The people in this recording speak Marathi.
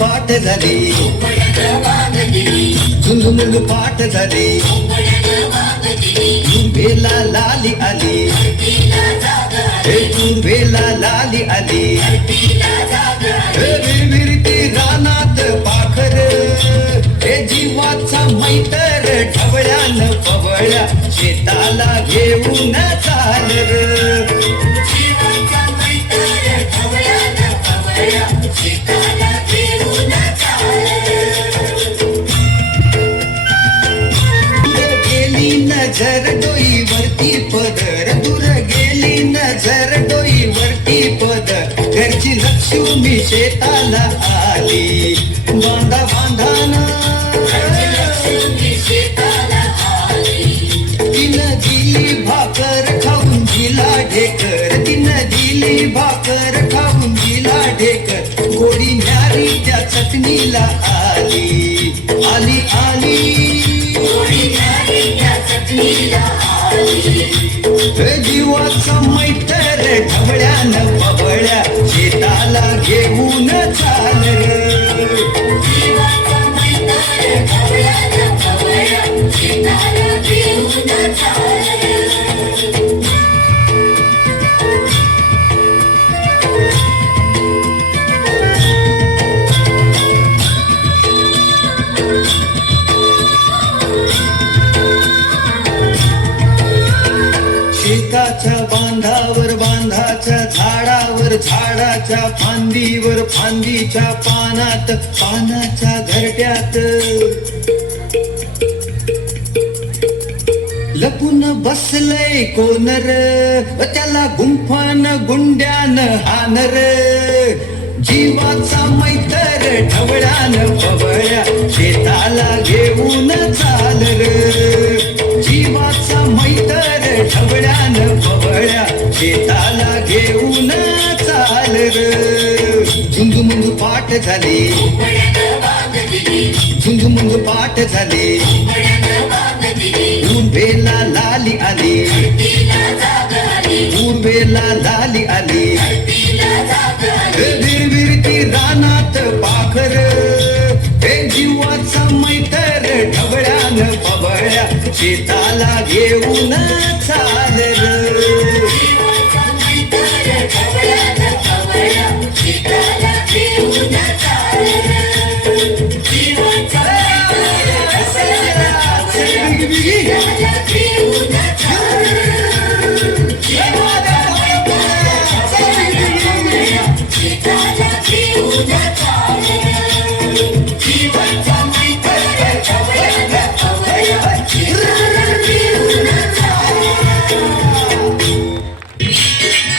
पाठ झाली, झुंजमुंग पाठ झाली, पूर्वेला लाली आली, हे पूर्वेला लाली आली, विरविरती रानात पाखर, हे जीवाचा मैतर ढवळ्यान पवळ्या शेताला घेऊन चाल नजर डोईवरती पदर, दूर गेली नजर डोईवरती पदर, घरची लक्ष्मी शेताला आली, बांधा बांधाना तिनं दिली भाकर खाऊन दिला ढेकर, तिनं दिली भाकर खाऊन दिला ढेकर, गोडी न्यारी त्या चटणीला आली, आली आली जीवाचा मैतर ढवळ्यान पवळ्या शेताला घेऊन चाल शेताच्या बांधावर बांधाच्या झाडावर झाडाच्या फांदीवर फांदीच्या पानात पानाच्या घरट्यात लपून बसलय कोनर, त्याला गुंफान गुंड्यान हानर, जीवाचा मैतर ढवळ्यान पवळ्या शेताला घेऊन चाल जीवाचा मैतर ढवळ्यान पवळ्या शेताला घेऊन चाल झुंजमुंग पाठ झाली, झुंजमुंग पाठ झाली, पूर्वेला लाली आली, पूर्वेला लाली आली, विरविरती रानात पाखर, हे जीवाचा मैतर ढवळ्यान पवळ्या शेताला घेऊन चाल जीवाचा